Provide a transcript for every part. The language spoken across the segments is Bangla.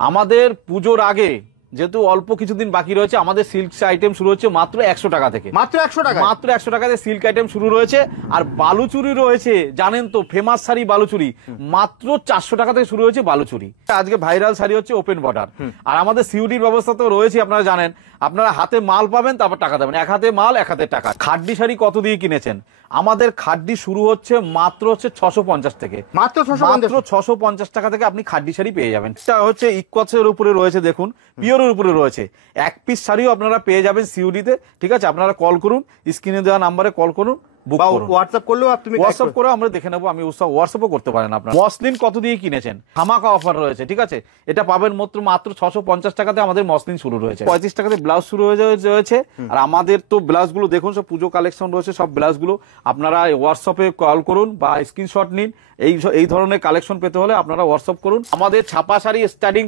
আমাদের পুজোর আগে যেহেতু অল্প কিছুদিন বাকি রয়েছে, আমাদের সিল্ক আইটেম শুরু হচ্ছে মাত্র 100 টাকা থেকে। মাত্র 100 টাকা? মাত্র 100 টাকাতে সিল্ক আইটেম শুরু রয়েছে। আর বালুচুরি রয়েছে, জানেন তো ফেমাস শাড়ি বালুচুরি, মাত্র 400 টাকা থেকে শুরু হয়েছে বালুচুরি। আজকে ভাইরাল শাড়ি হচ্ছে ওপেন বর্ডার। আর আমাদের সিউডির ব্যবস্থা তো রয়েছে, আপনারা জানেন। আপনারা হাতে মাল পাবেন, তারপর টাকা দেবেন। এক হাতে মাল, এক হাতে টাকা। খাড্ডি শাড়ি কত দিয়ে কিনেছেন? আমাদের খাড্ডি শুরু হচ্ছে মাত্র 650 থেকে। মাত্র 650 টাকা থেকে আপনি খাড্ডি শাড়ি পেয়ে যাবেন। এটা হচ্ছে ইকোয়াসের উপরে রয়েছে, দেখুন পিওরের উপরে রয়েছে। এক পিস শাড়িও আপনারা পেয়ে যাবেন সিউডিতে। ঠিক আছে, আপনারা কল করুন, স্ক্রিনে দেওয়া নাম্বারে কল করুন, হোয়াটসঅ্যাপ করলেও আপনি হোয়াটসঅ্যাপ করে আমরা দেখে নেবো। আমি হোয়াটসঅ্যাপও করতে পারেন। আপনার মসলিন কত দিয়ে কিনেছেন? ধামাকা অফার রয়েছে। ঠিক আছে, এটা পাবেন মাত্র 650 টাকাতে। আমাদের মসলিন শুরু রয়েছে। 35 টাকাতে ব্লাউজ শুরু হয়ে রয়েছে। আর আমাদের তো ব্লাউজ গুলো দেখুন, সব পুজো কালেকশন রয়েছে। সব ব্লাউজ গুলো আপনারা হোয়াটসঅ্যাপে কল করুন বা স্ক্রিনশট নিন। এই ধরনের কালেকশন পেতে হলে আপনারা হোয়াটসঅ্যাপ করুন। আমাদের ছাপা শাড়ি স্টার্টিং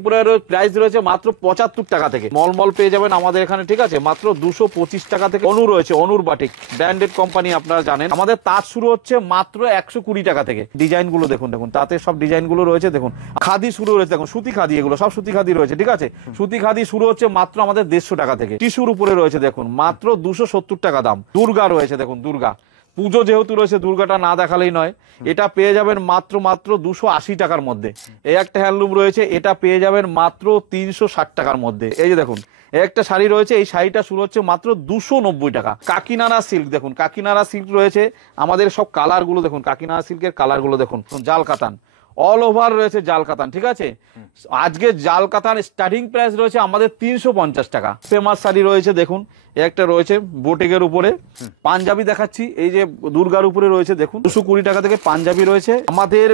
প্রাইস রয়েছে মাত্র 75 টাকা থেকে। মল পেয়ে যাবেন আমাদের এখানে। ঠিক আছে, মাত্র 225 টাকা থেকে। অনু রয়েছে, অনুর বাটিক ব্র্যান্ডেড কোম্পানি, আপনারা জানেন। আমাদের তাঁত শুরু হচ্ছে মাত্র 120 টাকা থেকে। ডিজাইন গুলো দেখুন, তাতে সব ডিজাইন গুলো রয়েছে। দেখুন খাদি শুরু হয়েছে, দেখুন সুতি খাদি, এগুলো সব সুতি খাদি রয়েছে। ঠিক আছে, সুতি খাদি শুরু হচ্ছে মাত্র আমাদের 150 টাকা থেকে। টিস্যুর উপরে রয়েছে, দেখুন মাত্র 270 টাকা দাম। দুর্গা রয়েছে, দেখুন দুর্গা পুজো যেহেতু রয়েছে, দুর্গাটা না দেখালেই নয়। এটা পেয়ে যাবেন মাত্র 280 টাকার মধ্যে। এই একটা হ্যান্ডলুম রয়েছে, এটা পেয়ে যাবেন মাত্র 360 টাকার মধ্যে। এই যে দেখুন একটা শাড়ি রয়েছে, এই শাড়িটা শুরু হচ্ছে মাত্র 290 টাকা। কাকিনাড়া সিল্ক, দেখুন কাকিনাড়া সিল্ক রয়েছে। আমাদের সব কালার গুলো দেখুন, কাকিনাড়া সিল্কের কালার গুলো দেখুন। জাল কাতান অল ওভার রয়েছে, জাল কাতান। ঠিক আছে, আজকে জাল কাতান স্টার্টিং প্রাইস রয়েছে আমাদের 350 টাকা। ফেমাস শাড়ি রয়েছে, দেখুন একটা রয়েছে বোটেকের উপরে পাঞ্জাবি দেখাচ্ছি। এই যে দুর্গার উপরে রয়েছে, দেখুন 220 টাকা থেকে পাঞ্জাবি রয়েছে। আমাদের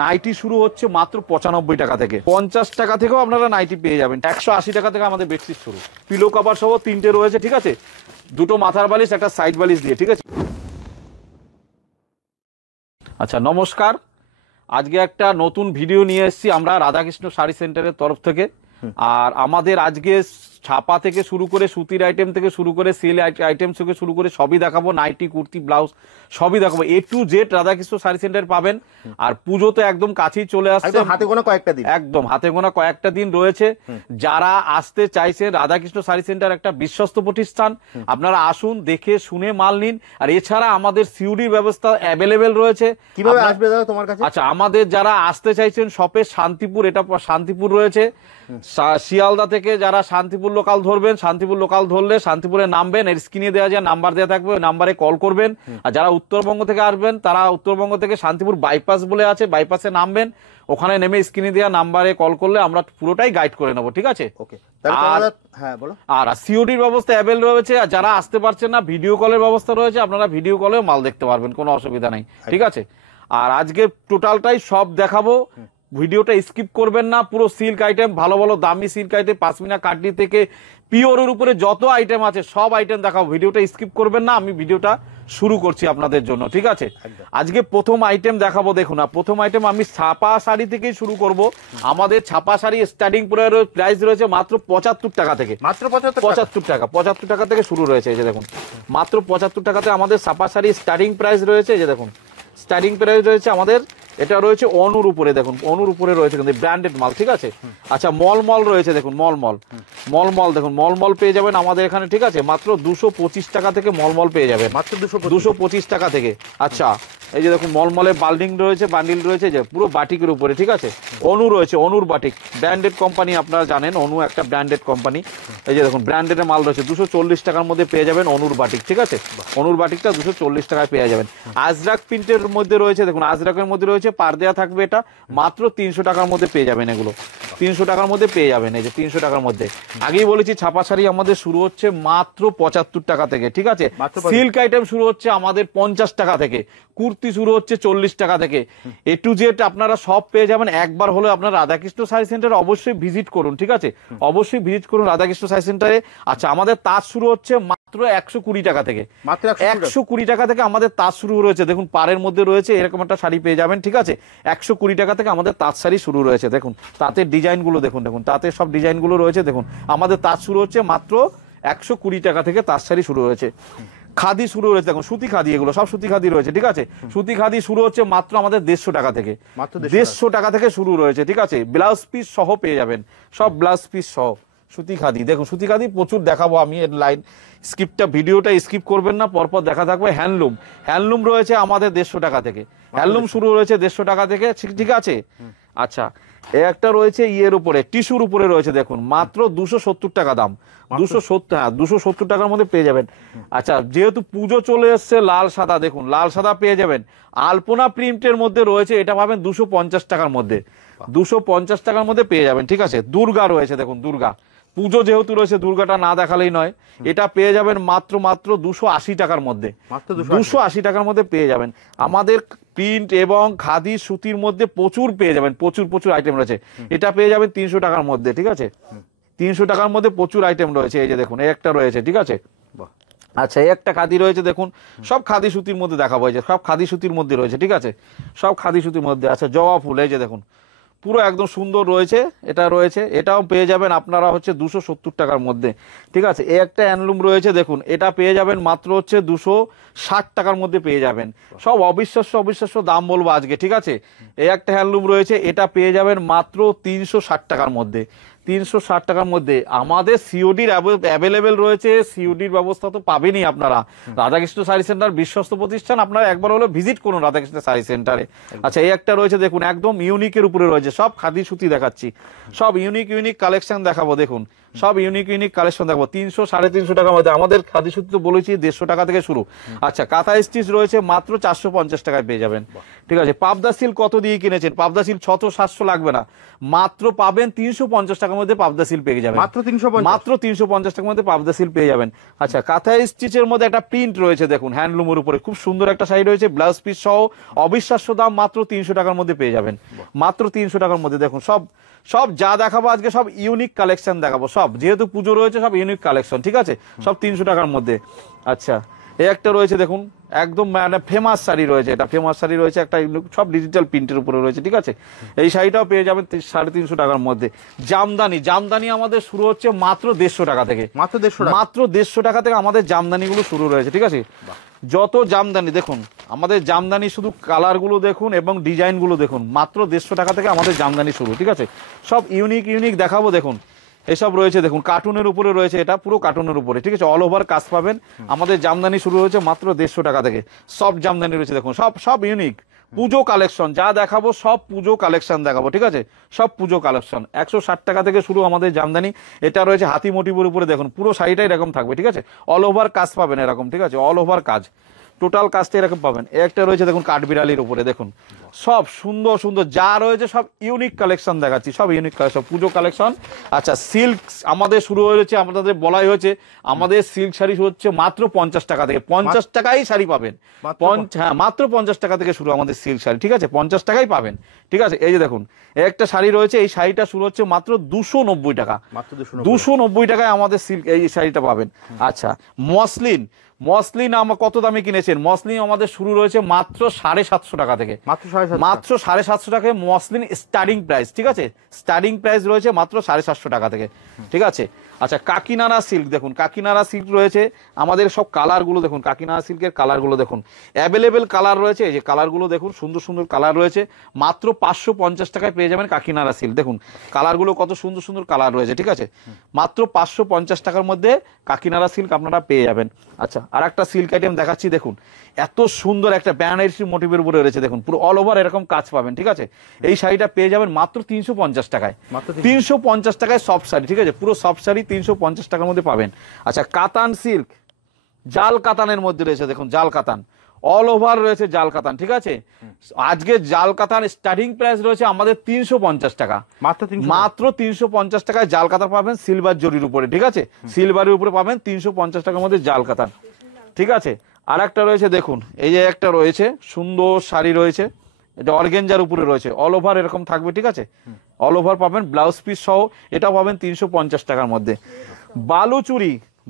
নাইটি শুরু হচ্ছে মাত্র 95 টাকা থেকে। 50 টাকা থেকেও আপনারা নাইটি পেয়ে যাবেন। 180 টাকা থেকে আমাদের বেডশিট শুরু। পিলো কভার সহ 3টে রয়েছে। ঠিক আছে, 2টো মাথার বালিশ, একটা সাইড বালিশ দিয়ে। ঠিক আছে, আচ্ছা নমস্কার। আজকে একটা নতুন ভিডিও নিয়ে এসেছি আমরা রাধাকৃষ্ণ শাড়ি সেন্টারের তরফ থেকে। আর আমাদের আজকে ছাপা থেকে শুরু করে সুতির আইটেম থেকে শুরু করে সিল আইটেম থেকে শুরু করে সবই দেখাবো। নাইটি, কুর্তি, ব্লাউজ সবই দেখাবো। A to Z Radhakrishna sari centre পাবেন। আর পুজো তো একদম কাছেই চলে আসছে, হাতে গোনা কয়েকটা দিন। একদম হাতে গোনা কয়েকটা দিন রয়েছে। যারা আসতে চাইছেন, রাধাকৃষ্ণ শাড়ি সেন্টার একটা বিশ্বস্ত প্রতিষ্ঠান। আপনারা আসুন, দেখে শুনে মাল নিন। আর এছাড়া আমাদের সিউডির ব্যবস্থা অ্যাভেলেবেল রয়েছে। কিভাবে আসবে দাদা তোমার কাছে? আচ্ছা, আমাদের যারা আসতে চাইছেন শপে শান্তিপুর, এটা শান্তিপুর রয়েছে। শিয়ালদা থেকে যারা শান্তিপুর লোকাল ধরবেন, শান্তিপুর লোকাল ধরলে শান্তিপুরে নামবেন। এর স্ক্রিনে দেওয়া যায় নাম্বার দেওয়া থাকবে, ওই নাম্বারে কল করবেন। আর যারা উত্তরবঙ্গ থেকে আসবেন, তারা উত্তরবঙ্গ থেকে শান্তিপুর বাইপাস বলে আছে, বাইপাসে নামবেন। ওখানে নেমে স্ক্রিনে দেওয়া নাম্বারে কল করলে আমরা পুরোটাই গাইড করে নেবো। ঠিক আছে, ওকে। আর সিওডির ব্যবস্থা অ্যাভেল রয়েছে। আর যারা আসতে পারছেন না, ভিডিও কলের ব্যবস্থা রয়েছে। আপনারা ভিডিও কলেও মাল দেখতে পারবেন, কোনো অসুবিধা নেই। ঠিক আছে, আর আজকে টোটালটাই সব দেখাবো। ভিডিওটা স্কিপ করবেন না। পুরো সিল্ক আইটেম, ভালো ভালো দামি সিল্ক আইটেম, পাশমিনা কাটলি থেকে পিওরের উপরে যত আইটেম আছে সব আইটেম দেখাবো। ভিডিওটা স্কিপ করবেন না। আমি ভিডিওটা শুরু করছি আপনাদের জন্য। ঠিক আছে, আজকে প্রথম আইটেম দেখাবো। দেখুন, প্রথম আইটেম আমি ছাপা শাড়ি থেকেই শুরু করব। আমাদের ছাপা শাড়ি স্টার্টিং প্রাইস রয়েছে মাত্র 75 টাকা থেকে। মাত্র 75 টাকা থেকে শুরু রয়েছে। এই যে দেখুন মাত্র 75 টাকাতে আমাদের ছাপা শাড়ি স্টার্টিং প্রাইস রয়েছে। এই যে দেখুন স্টার্টিং প্রাইস রয়েছে আমাদের। এটা রয়েছে অনুর উপরে, দেখুন অনুর উপরে রয়েছে কিন্তু ব্র্যান্ডেড মাল। ঠিক আছে, আচ্ছা মল রয়েছে, দেখুন মল দেখুন মল পেয়ে যাবেন আমাদের এখানে। ঠিক আছে, মাত্র 225 টাকা থেকে মল পেয়ে যাবেন, মাত্র 225 টাকা থেকে। আচ্ছা, এই যে দেখুন মলের বান্ডিল রয়েছে যে পুরো বাটিকের উপরে। ঠিক আছে, অনু রয়েছে, অনুর বাটিক ব্র্যান্ডেড কোম্পানি, আপনারা জানেন অনু একটা ব্র্যান্ডেড কোম্পানি। এই যে দেখুন ব্র্যান্ডেড মাল রয়েছে, 240 টাকার মধ্যে পেয়ে যাবেন অনুর বাটিক। ঠিক আছে, অনুর বাটিকটা 240 টাকায় পেয়ে যাবেন। আজরাক প্রিন্টের মধ্যে রয়েছে, দেখুন আজরাকের মধ্যে রয়েছে, পার দেয়া থাকবে। এটা মাত্র 300 টাকার মধ্যে পেয়ে যাবেন। এগুলো 300 টাকার মধ্যে পেয়ে যাবেন। এই যে 300 টাকার মধ্যে। আগেই বলেছি ছাপা শাড়ি আমাদের শুরু হচ্ছে মাত্র 75 টাকা থেকে। ঠিক আছে, সিল্ক আইটেম শুরু হচ্ছে আমাদের 50 টাকা থেকে। কুর্তি শুরু হচ্ছে 40 টাকা থেকে। A to Z আপনারা সব পেয়ে যাবেন। একবার হলে আপনারা রাধাকৃষ্ণ শাড়ি সেন্টারে অবশ্যই ভিজিট করুন। ঠিক আছে, অবশ্যই ভিজিট করুন রাধাকৃষ্ণ শাড়ি সেন্টারে। আচ্ছা, আমাদের তাঁত শুরু হচ্ছে মাত্র 120 টাকা থেকে। মাত্র 120 টাকা থেকে আমাদের তাঁত শুরু রয়েছে। দেখুন পাড়ের মধ্যে রয়েছে, এরকম একটা শাড়ি পেয়ে যাবেন। ঠিক আছে, 120 টাকা থেকে আমাদের তাঁত শাড়ি শুরু রয়েছে। দেখুন তাঁতের ডিজাইন গুলো দেখুন, তাঁতের সব ডিজাইন গুলো রয়েছে। দেখুন আমাদের তাঁত শুরু হচ্ছে মাত্র 120 টাকা থেকে তাঁত শাড়ি শুরু হয়েছে। খাদি শুরু হয়েছে দেখুন, সুতি খাদি, এগুলো সব সুতি খাদি রয়েছে, ঠিক আছে। সুতি খাদি শুরু হচ্ছে মাত্র আমাদের 150 টাকা থেকে, 150 টাকা থেকে শুরু রয়েছে, ঠিক আছে। ব্লাউজ পিস সহ পেয়ে যাবেন, সব ব্লাউজ পিস সহ সুতি খাদি। দেখুন সুতি খাদি প্রচুর দেখাবো আমি, এর লাইন ভিডিওটা স্কিপ করবেন না, পরপর দেখা থাকবে। হ্যান্ডলুম রয়েছে আমাদের 150 টাকা থেকে, হ্যান্ডলুম শুরু রয়েছে 150 টাকা থেকে, ঠিক আছে। আচ্ছা, একটা রয়েছে ইয়ের উপরে, টিস্যুর উপরে রয়েছে, দেখুন মাত্র 270 টাকা দাম, 270, হ্যাঁ 270 টাকার মধ্যে পেয়ে যাবেন। আচ্ছা, যেহেতু পুজো চলে এসছে, লাল সাদা, দেখুন লাল সাদা পেয়ে যাবেন। আলপনা প্রিন্টের মধ্যে রয়েছে, এটা পাবেন 250 টাকার মধ্যে, 250 টাকার মধ্যে পেয়ে যাবেন, ঠিক আছে। দুর্গা রয়েছে, দেখুন দুর্গা, পুজো যেহেতু রয়েছে দুর্গাটা না দেখালেই নয়, এটা পেয়ে যাবেন মাত্র 280 টাকার মধ্যে, 280 টাকার মধ্যে পেয়ে যাবেন। আমাদের প্রিন্ট এবং খাদি সুতির মধ্যে প্রচুর পেয়ে যাবেন, প্রচুর আইটেম রয়েছে। এটা পেয়ে যাবেন 300 টাকার মধ্যে, ঠিক আছে। 300 টাকার মধ্যে প্রচুর আইটেম রয়েছে, এই যে দেখুন এই একটা রয়েছে, ঠিক আছে। আচ্ছা, এই একটা খাদি রয়েছে, দেখুন সব খাদি সুতির মধ্যে দেখাবো, এই যে সব খাদি সুতির মধ্যে রয়েছে, ঠিক আছে, সব খাদি সুতির মধ্যে। আচ্ছা, জবা ফুল, এই যে দেখুন পুরো একদম সুন্দর রয়েছে, এটা রয়েছে, এটাও পেয়ে যাবেন আপনারা হচ্ছে 270 টাকার মধ্যে, ঠিক আছে। এই একটা হ্যান্ডলুম রয়েছে, দেখুন এটা পেয়ে যাবেন মাত্র হচ্ছে 260 টাকার মধ্যে পেয়ে যাবেন। সব অবিশ্বাস্য দাম বলবো আজকে, ঠিক আছে। এই একটা হ্যান্ডলুম রয়েছে, এটা পেয়ে যাবেন মাত্র 360 টাকার মধ্যে, 360 টাকার মধ্যে। আমাদের সিওডির অ্যাভেলেবেল রয়েছে, সিওডির ব্যবস্থা তো পাবেনই আপনারা। রাধাকৃষ্ণ শাড়ি সেন্টার বিশ্বস্ত প্রতিষ্ঠান, আপনারা একবার হলে ভিজিট করুন রাধাকৃষ্ণ শাড়ি সেন্টারে। আচ্ছা, এই একটা রয়েছে, দেখুন একদম ইউনিকের উপরে রয়েছে, সব খাদি সুতি দেখাচ্ছি, সব ইউনিক কালেকশন দেখাবো, দেখুন সব ইউনিক কালেকশন দেখাবো। 300 350 টাকার মধ্যে আমাদের খাদি সুতি তো বলেছি 150 টাকা থেকে শুরু। আচ্ছা, কাঁথা স্টিচ রয়েছে মাত্র 450 টাকায় পেয়ে যাবেন, ঠিক আছে। পাবদা সিল্ক কত দিয়ে কিনেছেন? পাবদা সিল্ক 600-700 লাগবে না, মাত্র পাবেন 350 টাকার মধ্যে পাবদা সিল্ক পেয়ে যাবেন, মাত্র 350 টাকার মধ্যে পাবদা সিল্ক পেয়ে যাবেন। আচ্ছা, কাঁথা স্টিচের মধ্যে একটা প্রিন্ট রয়েছে, দেখুন হ্যান্ডলুমের উপরে খুব সুন্দর একটা শাড়ি রয়েছে, ব্লাউজ পিস সহ, অবিশ্বাস্য দাম, মাত্র 300 টাকার মধ্যে পেয়ে যাবেন, মাত্র 300 টাকার মধ্যে। দেখুন সব যা দেখাবো আজকে সব ইউনিক কালেকশন দেখাবো, সব যেহেতু পুজো রয়েছে সব ইউনিক কালেকশন, ঠিক আছে, সব 300 টাকার মধ্যে। আচ্ছা, এই একটা রয়েছে, দেখুন একদম মানে ফেমাস শাড়ি রয়েছে, এটা ফেমাস শাড়ি রয়েছে একটা, সব ডিজিটাল প্রিন্টের উপরে রয়েছে, ঠিক আছে। এই শাড়িটাও পেয়ে যাবেন 350 টাকার মধ্যে। জামদানি আমাদের শুরু হচ্ছে মাত্র 150 টাকা থেকে, মাত্র 150 টাকা থেকে আমাদের জামদানিগুলো শুরু রয়েছে, ঠিক আছে। যত জামদানি দেখুন, আমাদের জামদানি শুধু কালারগুলো দেখুন এবং ডিজাইনগুলো দেখুন, মাত্র 150 টাকা থেকে আমাদের জামদানি শুরু, ঠিক আছে। সব ইউনিক দেখাবো, দেখুন এসব রয়েছে, দেখুন কার্টুনের উপরে রয়েছে, এটা পুরো কার্টুনের উপরে, ঠিক আছে, অল ওভার কাজ পাবেন। আমাদের জামদানি শুরু হয়েছে মাত্র 150 টাকা থেকে, সব জামদানি রয়েছে, দেখুন সব ইউনিক পুজো কালেকশন, যা দেখাবো সব পুজো কালেকশন দেখাবো, ঠিক আছে, সব পুজো কালেকশন। 160 টাকা থেকে শুরু আমাদের জামদানি, এটা রয়েছে হাতি মোটিভের উপরে, দেখুন পুরো শাড়িটা এরকম থাকবে, ঠিক আছে, অল ওভার কাজ পাবেন এরকম, ঠিক আছে, অল ওভার কাজ, টোটাল কাজটা এরকম পাবেন। একটা রয়েছে দেখুন কাঠবিড়ালির উপরে, দেখুন সব সুন্দর যা রয়েছে সব ইউনিক কালেকশন দেখাচ্ছি, সব ইউনিক কালেকশন, পুজো কালেকশন। আচ্ছা, সিল্ক আমাদের শুরু হয়েছে, আমাদের বলাই হয়েছে আমাদের সিল্ক শাড়ি হচ্ছে মাত্র 50 টাকা থেকে, 50 টাকায় শাড়ি পাবেন, হ্যাঁ মাত্র 50 টাকা থেকে শুরু আমাদের সিল্ক শাড়ি, ঠিক আছে, 50 টাকাই পাবেন, ঠিক আছে। এই যে দেখুন একটা শাড়ি রয়েছে, এই শাড়িটা শুরু হচ্ছে মাত্র 290 টাকা, 290 টাকায় আমাদের সিল্ক এই শাড়িটা পাবেন। আচ্ছা, মসলিন আমার কত দামে কিনেছেন? মসলিন আমাদের শুরু রয়েছে মাত্র 750 টাকা থেকে, মাত্র 750 টাকায় মসলিন স্টার্টিং প্রাইস, ঠিক আছে, স্টার্টিং প্রাইস রয়েছে মাত্র 750 টাকা থেকে, ঠিক আছে। আচ্ছা, কাকিনাড়া সিল্ক, দেখুন কাকিনাড়া সিল্ক রয়েছে আমাদের, সব কালারগুলো দেখুন, কাকিনাড়া সিল্কের কালারগুলো দেখুন, অ্যাভেলেবেল কালার রয়েছে, এই যে কালারগুলো দেখুন, সুন্দর কালার রয়েছে, মাত্র 550 টাকায় পেয়ে যাবেন কাকিনাড়া সিল্ক। দেখুন কালারগুলো কত সুন্দর কালার রয়েছে, ঠিক আছে, মাত্র 550 টাকার মধ্যে কাকিনাড়া সিল্ক আপনারা পেয়ে যাবেন। আচ্ছা, আর একটা সিল্ক আইটেম দেখাচ্ছি, দেখুন এত সুন্দর একটা বেনারসি মোটিভের উপরে রয়েছে, দেখুন পুরো অল ওভার এরকম কাজ পাবেন, ঠিক আছে। এই শাড়িটা পেয়ে যাবেন মাত্র 350 টাকায়, 350 টাকায় সফট শাড়ি, ঠিক আছে, পুরো সফট শাড়ি 350 টাকার মধ্যে পাবেন। আচ্ছা, কাতান সিল্ক, জাল কাতানের মধ্যে রয়েছে, দেখুন জাল কাতান, অল ওভার রয়েছে জাল কাতান, ঠিক আছে। আজকে জাল কাতান স্টার্টিং প্রাইস রয়েছে আমাদের 350 টাকা, মাত্র 350 টাকায় জাল কাতান পাবেন সিলভার জরির উপরে, ঠিক আছে, সিলভারের উপরে পাবেন 350 টাকার মধ্যে জাল কাতান, ঠিক আছে। আর একটা রয়েছে, দেখুন এই যে একটা রয়েছে সুন্দর শাড়ি রয়েছে, এটা অর্গেঞ্জার উপরে রয়েছে, অল ওভার এরকম থাকবে, ঠিক আছে, অল ওভার পাবেন ব্লাউজ পিস সহ, এটাও পাবেন 350 টাকার মধ্যে।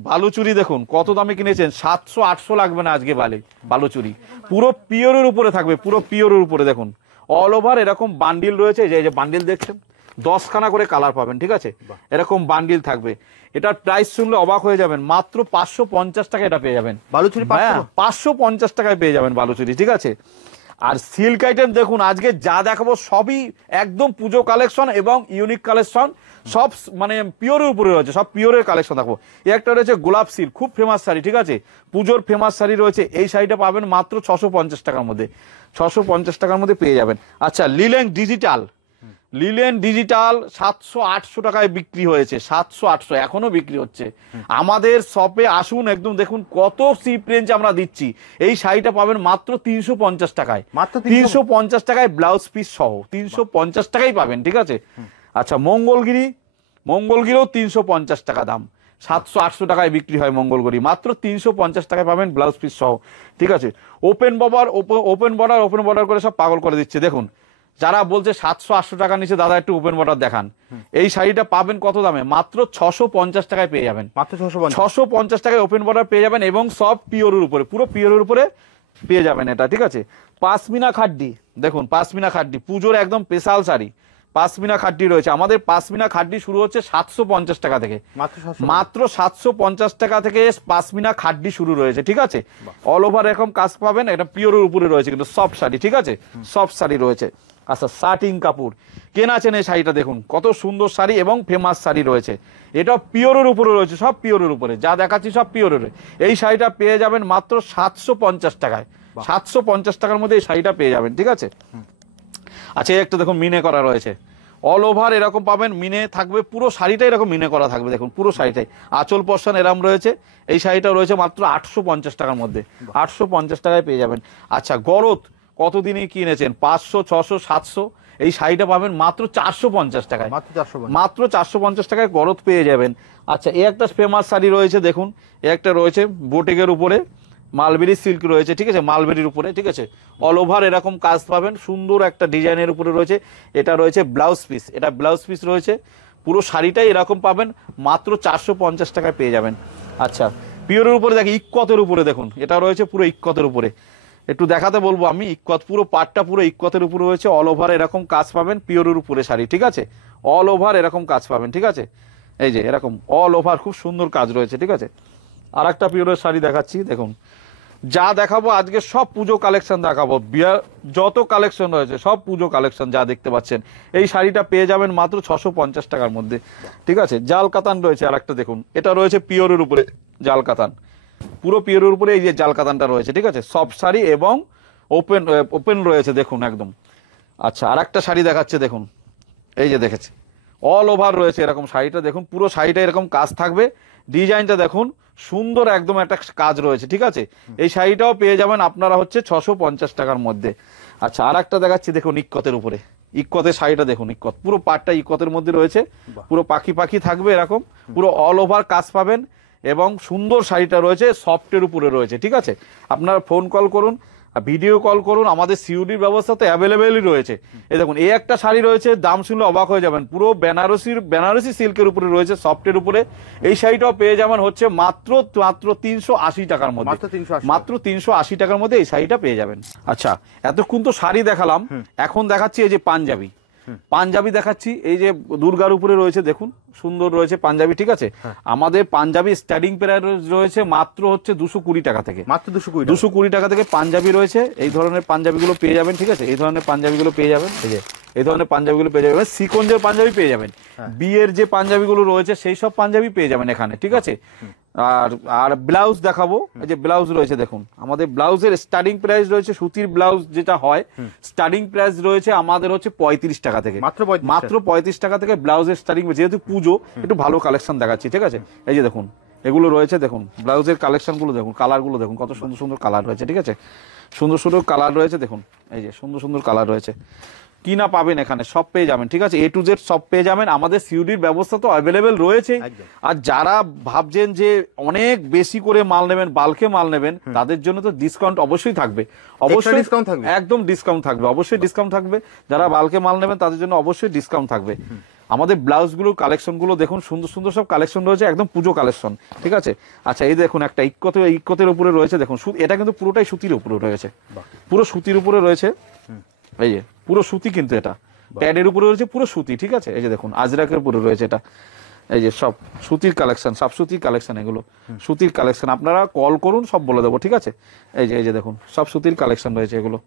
বালুচুরি দেখুন কত দামে কিনেছেন, 700-800 লাগবে না আজকে, বালুচুরি পুরো পিওরের উপরে থাকবে, পুরো পিওরের উপরে, দেখুন অল ওভার এরকম বান্ডিল রয়েছে, যে বান্ডিল দেখছেন 10খানা করে কালার পাবেন, ঠিক আছে, এরকম বান্ডিল থাকবে। এটার প্রাইস শুনলে অবাক হয়ে যাবেন, মাত্র 550 টাকা এটা পেয়ে যাবেন। বালুচুরি 550 টাকায় পেয়ে যাবেন বালুচুরি, ঠিক আছে। আর সিল্ক আইটেম দেখুন, আজকে যা দেখাবো সবই একদম পুজো কালেকশন এবং ইউনিক কালেকশন, সব মানে পিওরের উপরে রয়েছে, সব পিওরের কালেকশন দেখাবো। একটা রয়েছে গোলাপ সিল্ক, খুব ফেমাস শাড়ি, ঠিক আছে, পুজোর ফেমাস শাড়ি রয়েছে। এই শাড়িটা পাবেন মাত্র 650 টাকার মধ্যে, 650 টাকার মধ্যে পেয়ে যাবেন। আচ্ছা, লিলেন ডিজিটাল, লিলেন ডিজিটাল 700-800 টাকায় বিক্রি হয়েছে, 700-800 এখনো বিক্রি হচ্ছে। আমাদের শপে আসুন, একদম দেখুন কত চিপ রেঞ্জ আমরা দিচ্ছি। এই শাড়িটা পাবেন মাত্র 350 টাকায়, মাত্র 350 টাকায় ব্লাউজ পিস সহ 350 টাকাই পাবেন, ঠিক আছে। আচ্ছা, মঙ্গলগিরিও 350 টাকা দাম, 700-800 টাকায় বিক্রি হয় মঙ্গলগিরি, মাত্র 350 টাকায় পাবেন ব্লাউজ পিস সহ, ঠিক আছে। ওপেন বর্ডার করে সব পাগল করে দিচ্ছে। দেখুন, যারা বলছে 700-800 টাকা নিচে দাদা একটু ওপেন বর্ডার দেখান, এই শাড়িটা পাবেন কত দামে? মাত্র 650 টাকায় পেয়ে যাবেন, মাত্র 650 টাকায় ওপেন বর্ডার পেয়ে যাবেন, এবং সব পিওরের উপরে, পুরো পিওরের উপরে পেয়ে যাবেন এটা, ঠিক আছে। পাশমিনা খাড্ডি, দেখুন পাশমিনা খাড্ডি পুজোর একদম স্পেশাল শাড়ি, পাশমিনা খাড্ডি রয়েছে আমাদের। পাশমিনা খাড্ডি শুরু হচ্ছে 750 টাকা থেকে, মাত্র 750 টাকা থেকে পাশমিনা খাড্ডি শুরু রয়েছে, ঠিক আছে। অল ওভার এরকম কাজ পাবেন, এটা পিওরের উপরে রয়েছে কিন্তু সফট শাড়ি, ঠিক আছে, সফট শাড়ি রয়েছে। আচ্ছা, শার্টিং কাপড়, কেন আছেন এই শাড়িটা দেখুন, কত সুন্দর শাড়ি এবং ফেমাস শাড়ি রয়েছে। এটা পিওরের উপরে রয়েছে, সব পিওরের উপরে, যা দেখাচ্ছি সব পিওরের। এই শাড়িটা পেয়ে যাবেন মাত্র 750 টাকায়, 750 টাকার মধ্যে এই শাড়িটা পেয়ে যাবেন, ঠিক আছে। আচ্ছা, একটা দেখুন মিনে করা রয়েছে, অল ওভার এরকম পাবেন, মিনে থাকবে, পুরো শাড়িটাই এরকম মিনে করা থাকবে, দেখুন পুরো শাড়িটাই আঁচল পশন এরম রয়েছে। এই শাড়িটা রয়েছে মাত্র 850 টাকার মধ্যে, 850 টাকায় পেয়ে যাবেন। আচ্ছা, গরদ কতদিনে কিনেছেন, 500, 600, 700, এই শাড়িটা পাবেন মাত্র 450 টাকায়, মাত্র 450 টাকায় গরদ পেয়ে যাবেন। আচ্ছা, এই একটা ফেমাস শাড়ি রয়েছে, দেখুন একটা রয়েছে বোটেকের উপরে, মালবেরি সিল্ক রয়েছে, ঠিক আছে, মালবেরির উপরে, ঠিক আছে, অল ওভার এরকম কাজ পাবেন, সুন্দর একটা ডিজাইনের উপরে রয়েছে। এটা রয়েছে ব্লাউজ পিস, এটা ব্লাউজ পিস রয়েছে, পুরো শাড়িটাই এরকম পাবেন, মাত্র 450 টাকায় পেয়ে যাবেন। আচ্ছা, পিওরের উপরে দেখি, ইক্কতের উপরে দেখুন, এটা রয়েছে পুরো ইক্কতের উপরে, একটু দেখাতে বলবো আমি, ইক্কত পুরো পাটটা পুরো ইক্কতের উপরে রয়েছে, অল ওভার এরকম কাজ পাবেন, পিওরের উপরে শাড়ি, ঠিক আছে, অল ওভার এরকম কাজ পাবেন, ঠিক আছে, এই যে এরকম অল ওভার খুব সুন্দর কাজ রয়েছে, ঠিক আছে। আর একটা পিওরের শাড়ি দেখাচ্ছি, দেখুন যা দেখাবো আজকে সব পুজো কালেকশন দেখাবো, যত কালেকশন রয়েছে সব পুজো কালেকশন যা দেখতে পাচ্ছেন। এই শাড়িটা পেয়ে যাবেন মাত্র 650 টাকার মধ্যে, ঠিক আছে। জাল কাতান রয়েছে, আর একটা দেখুন, এটা রয়েছে পিওরের উপরে জাল কাতান, পুরো পিওরের উপরে এই যে জাল কাতানটা রয়েছে, ঠিক আছে, সব শাড়ি এবং ওপেন রয়েছে, দেখুন একদম। আচ্ছা, আর একটা শাড়ি দেখাচ্ছে, দেখুন এই যে দেখেছে, অল ওভার রয়েছে এরকম শাড়িটা, দেখুন পুরো শাড়িটা এরকম কাজ থাকবে, ডিজাইনটা দেখুন সুন্দর একদম একটা কাজ রয়েছে, ঠিক আছে। এই শাড়িটাও পেয়ে যাবেন আপনারা হচ্ছে 650 টাকার মধ্যে। আচ্ছা, আর একটা দেখাচ্ছি, দেখুন ইক্কতের উপরে, ইক্কতের শাড়িটা দেখুন, ইক্কত পুরো পাটটা ইক্কতের মধ্যে রয়েছে, পুরো পাখি পাখি থাকবে এরকম, পুরো অল ওভার কাজ পাবেন, এবং সুন্দর শাড়িটা রয়েছে, সফটের উপরে রয়েছে, ঠিক আছে। আপনারা ফোন কল করুন, ভিডিও কল করুন, আমাদের সিউডির ব্যবস্থা তো অ্যাভেলেবেলই রয়েছে। এই দেখুন, এই একটা শাড়ি রয়েছে, দাম শুনলে অবাক হয়ে যাবেন, পুরো বেনারসি সিল্কের উপরে রয়েছে, সফটের উপরে। এই শাড়িটাও পেয়ে যাবেন হচ্ছে মাত্র 380 টাকার মধ্যে, মাত্র 380 টাকার মধ্যে এই শাড়িটা পেয়ে যাবেন। আচ্ছা, এতক্ষণ তো শাড়ি দেখালাম, এখন দেখাচ্ছি এই যে পাঞ্জাবি, পাঞ্জাবি দেখাচ্ছি, এই যে দুর্গার উপরে রয়েছে, দেখুন সুন্দর রয়েছে পাঞ্জাবি, ঠিক আছে। আমাদের পাঞ্জাবি স্টার্টিং প্রাইস রয়েছে মাত্র হচ্ছে 220 টাকা থেকে, মাত্র 220 টাকা থেকে পাঞ্জাবি রয়েছে। এই ধরনের পাঞ্জাবিগুলো পেয়ে যাবেন, ঠিক আছে, এই ধরনের পাঞ্জাবিগুলো পেয়ে যাবেন, এই যে এই ধরনের পাঞ্জাবিগুলো পেয়ে যাবেন, সিকোয়েন্সের পাঞ্জাবি পেয়ে যাবেন, বিয়ের যে পাঞ্জাবিগুলো রয়েছে সেই সব পাঞ্জাবি পেয়ে যাবেন এখানে, ঠিক আছে। আর ব্লাউজ দেখাবো, এই যে ব্লাউজ রয়েছে, দেখুন আমাদের ব্লাউজের স্টার্টিং প্রাইস রয়েছে, সুতির ব্লাউজ যেটা হয় স্টার্টিং প্রাইস রয়েছে আমাদের হচ্ছে 35 টাকা থেকে, মাত্র 35 টাকা থেকে ব্লাউজের স্টার্টিং, যেহেতু পুজো একটু ভালো কালেকশন দেখাচ্ছি, ঠিক আছে। এই যে দেখুন এগুলো রয়েছে, দেখুন ব্লাউজের কালেকশন গুলো দেখুন, কালার গুলো দেখুন, কত সুন্দর সুন্দর কালার রয়েছে, ঠিক আছে, সুন্দর সুন্দর কালার রয়েছে, দেখুন এই যে সুন্দর সুন্দর কালার রয়েছে, কি না পাবেন এখানে সব পেয়ে যাবেন, ঠিক আছে, A to Z সব পেয়ে যাবেন। আমাদের সিউডির ব্যবস্থা তো অ্যাভেলেবেল রয়েছে। আর যারা ভাবছেন যে অনেক বেশি করে মাল নেবেন, বাল্কে মাল নেবেন, তাদের জন্য তো ডিসকাউন্ট অবশ্যই থাকবে, অবশ্যই ডিসকাউন্ট থাকবে, একদম ডিসকাউন্ট থাকবে, অবশ্যই ডিসকাউন্ট থাকবে। যারা বাল্কে মাল নেবেন তাদের জন্য অবশ্যই ডিসকাউন্ট থাকবে। আমাদের ব্লাউজ গুলো কালেকশন গুলো দেখুন, সুন্দর সুন্দর সব কালেকশন রয়েছে, একদম পুজো কালেকশন, ঠিক আছে। আচ্ছা, এই দেখুন একটা ইক্কতের উপরে রয়েছে, দেখুন এটা কিন্তু পুরোটাই সুতির উপরে রয়েছে, পুরো সুতির উপরে রয়েছে, এই যে পুরো সুতি, কিন্তু এটা প্যাডের উপরে রয়েছে পুরো সুতি, ঠিক আছে? এই যে দেখুন আজরাকের উপরে রয়েছে এটা, এই যে সব সুতির কালেকশন, সব সুতির কালেকশন, এগুলো সুতির কালেকশন। আপনারা কল করুন, সব বলে দেবো, ঠিক আছে? এই যে দেখুন সব সুতির কালেকশন রয়েছে, এগুলো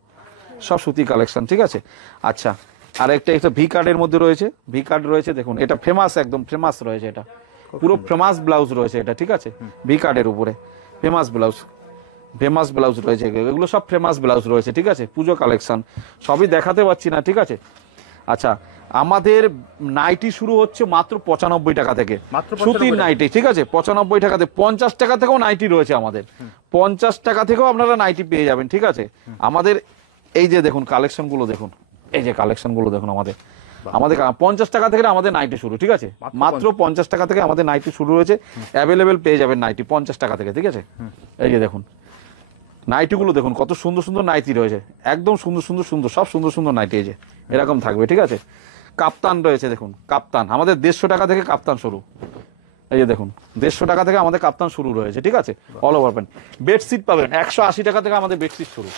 সব সুতির কালেকশন, ঠিক আছে? আচ্ছা, আর একটা ভি কার্ডের মধ্যে রয়েছে, ভি কার্ড রয়েছে, দেখুন এটা ফেমাস, একদম ফেমাস রয়েছে, এটা পুরো ফেমাস ব্লাউজ রয়েছে এটা, ঠিক আছে? ভি কার্ডের উপরে ফেমাস ব্লাউজ রয়েছে, এগুলো সব ফেমাস ব্লাউজ রয়েছে, ঠিক আছে? পুজো কালেকশন সবই দেখাতে পারছি না, ঠিক আছে? আচ্ছা, আমাদের নাইটি শুরু হচ্ছে মাত্র 95 টাকা থেকে, সুতির নাইটি, ঠিক আছে? 95 টাকাতে, 50 টাকা থেকেও নাইটি রয়েছে আমাদের, 50 টাকা থেকেও আপনারা নাইটি পেয়ে যাবেন, ঠিক আছে? আমাদের এই যে দেখুন কালেকশন গুলো দেখুন, এই যে কালেকশন গুলো দেখুন, আমাদের 50 টাকা থেকে আমাদের নাইটি শুরু, ঠিক আছে? মাত্র 50 টাকা থেকে আমাদের নাইটি শুরু হয়েছে, অ্যাভেলেবেল পেয়ে যাবেন নাইটি 50 টাকা থেকে, ঠিক আছে? এই যে দেখুন নাইটিগুলো দেখুন, কত সুন্দর সুন্দর নাইটি রয়েছে, একদম সুন্দর সুন্দর সুন্দর, সব সুন্দর সুন্দর নাইটি, এই যে এরকম থাকবে, ঠিক আছে? কাপ্তান রয়েছে, দেখুন কাপ্তান আমাদের 150 টাকা থেকে কাপ্তান শুরু, এই যে দেখুন 150 টাকা থেকে আমাদের কাপ্তান শুরু রয়েছে, ঠিক আছে? All over pant. বেডশিট পাবেন 180 টাকা থেকে আমাদের বেডশিট শুরু,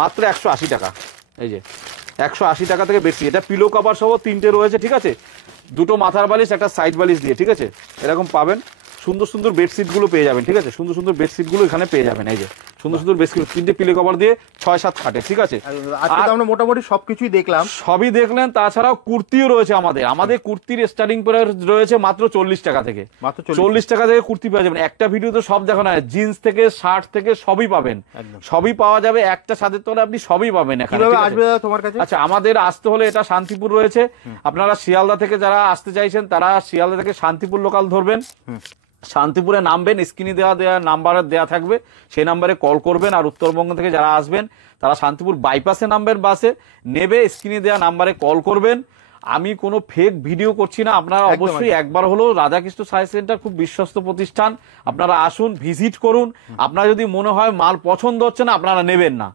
মাত্র 180 টাকা, এই যে 180 টাকা থেকে বেডশিট। এটা পিলো কভার সহ 3টে রয়েছে, ঠিক আছে? 2টো মাথার বালিশ, একটা সাইড বালিশ দিয়ে, ঠিক আছে? এরকম পাবেন, সুন্দর সুন্দর বেডশিট গুলো পেয়ে যাবেন, ঠিক আছে? সুন্দর সুন্দর বেডশিট গুলো এখানে পেয়ে যাবেন, এই যে সুন্দর সুন্দর বেডশিট, 3টে পিলো কভার দিয়ে 6-7 খাটে, ঠিক আছে? আজকে তো আমরা মোটামুটি সবকিছুই দেখলাম, সবই দেখলেন। তাছাড়াও কুর্তিও রয়েছে আমাদের কুর্তির স্টার্টিং প্রাইস রয়েছে মাত্র 40 টাকা থেকে, মাত্র 40 টাকা থেকে কুর্তি পেয়ে যাবেন। একটা ভিডিওতে সব দেখানো হয়, জিন্স থেকে শার্ট থেকে সবই পাবেন, সবই পাওয়া যাবে একটা ছাদের তলে, আপনি সবই পাবেন এখানে। কিভাবে আসবে দাদা তোমার কাছে? আচ্ছা, আমাদের আসতে হলে এটা শান্তিপুর রয়েছে, আপনারা শিয়ালদা থেকে যারা আসতে চাইছেন তারা শিয়ালদা থেকে শান্তিপুর লোকাল ধরবেন, শান্তিপুরে নামবেন, স্ক্রিনে দেওয়া নাম্বার দেওয়া থাকবে, সেই নাম্বারে কল করবেন। আর উত্তরবঙ্গ থেকে যারা আসবেন তারা শান্তিপুর বাইপাসে নামবেন, বাসে নেবে, স্ক্রিনে দেওয়া নাম্বারে কল করবেন। আমি কোনো ফেক ভিডিও করছি না, আপনারা অবশ্যই একবার হলো রাধাকৃষ্ণ সাই সেন্টার খুব বিশ্বস্ত প্রতিষ্ঠান, আপনারা আসুন, ভিজিট করুন। আপনার যদি মনে হয় মাল পছন্দ হচ্ছে না, আপনারা নেবেন না,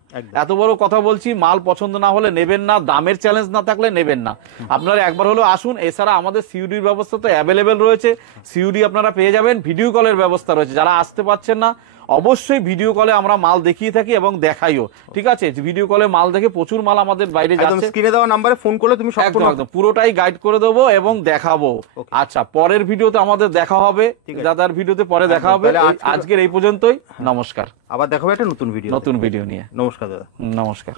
এত বড় কথা বলছি, মাল পছন্দ না হলে নেবেন না, দামের চ্যালেঞ্জ না থাকলে নেবেন না। আপনারা একবার হলো আসুন। এছাড়া আমাদের সিউডির ব্যবস্থা তো অ্যাভেলেবেল রয়েছে, সিউডি আপনারা পেয়ে যাবেন, ভিডিও কলের ব্যবস্থা রয়েছে। যারা আসতে পারছেন না অবশ্যই ভিডিও কলে আমরা মাল দেখিয়ে থাকি এবং দেখাইও, ঠিক আছে? ভিডিও কলে মাল দেখে প্রচুর মাল আমাদের বাইরে যাচ্ছে, স্ক্রিনে দেওয়া নম্বরে ফোন করলে তুমি একদম পুরোটাই গাইড করে দেবো এবং দেখাবো। আচ্ছা, পরের ভিডিওতে আমাদের দেখা হবে, দাদার ভিডিওতে পরে দেখা হবে। আজকের এই পর্যন্তই, নমস্কার। আবার দেখা হবে একটা নতুন ভিডিও নিয়ে। নমস্কার দাদা। নমস্কার।